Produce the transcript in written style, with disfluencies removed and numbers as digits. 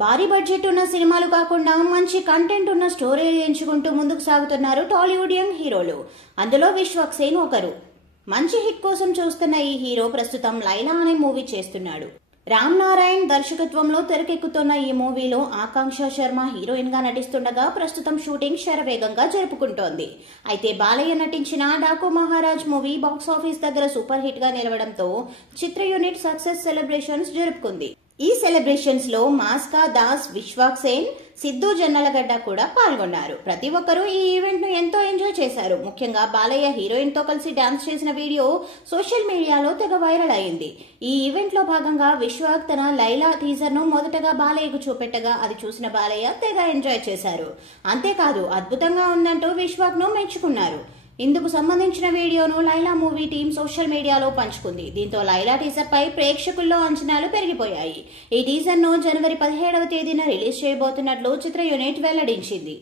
భారీ బడ్జెట్ ఉన్న సినిమాలు కాకుండా మంచి కంటెంట్ ఉన్న స్టోరీలు ఎంచుకుంటూ ముందుకు సాగుతున్నారు టాలీవుడ్ యంగ్ హీరోలు. అందులో విశ్వక్ సేన్ ఒకరు. మంచి హిట్ కోసం చూస్తున్న ఈ హీరో ప్రస్తుతం లైలా అనే మూవీ చేస్తున్నాడు. రామ్ నారాయణ్ దర్శకత్వంలో తెరకెక్కుతున్న ఈ మూవీలో ఆకాంక్ష శర్మ హీరోయిన్ గా నటిస్తుండగా ప్రస్తుతం షూటింగ్ శరవేగంగా జరుపుకుంటోంది. అయితే బాలయ్య నటించిన డాకు మహారాజ్ మూవీ బాక్సాఫీస్ దగ్గర సూపర్ హిట్ గా నిలవడంతో చిత్ర యూనిట్ సక్సెస్ సెలబ్రేషన్స్ జరుపుకుంది. ఈ సెలబ్రేషన్స్ లో మాస్కా దాస్, విశ్వక్ సేన్, సిద్ధు జొన్నలగడ్డ కూడా పాల్గొన్నారు. ప్రతి ఒక్కరూ ఈ ఈవెంట్ ను ఎంతో ఎంజాయ్ చేశారు. ముఖ్యంగా బాలయ్య హీరోయిన్ తో కలిసి డాన్స్ చేసిన వీడియో సోషల్ మీడియాలో తెగ వైరల్ అయింది. ఈ ఈవెంట్ లో భాగంగా విశ్వక్ తన లైలా టీజర్ ను మొదటగా బాలయ్యకు చూపెట్టగా అది చూసిన బాలయ్య తెగ ఎంజాయ్ చేశారు. అంతేకాదు అద్భుతంగా ఉందంటూ విశ్వక్ ను మెచ్చుకున్నారు. ఇందుకు సంబంధించిన వీడియోను లైలా మూవీ టీం సోషల్ మీడియాలో పంచుకుంది. దీంతో లైలా టీజర్ పై ప్రేక్షకుల్లో అంచనాలు పెరిగిపోయాయి. ఈ టీజర్ ను జనవరి 17వ తేదీన రిలీజ్ చేయబోతున్నట్లు చిత్ర యూనిట్ వెల్లడించింది.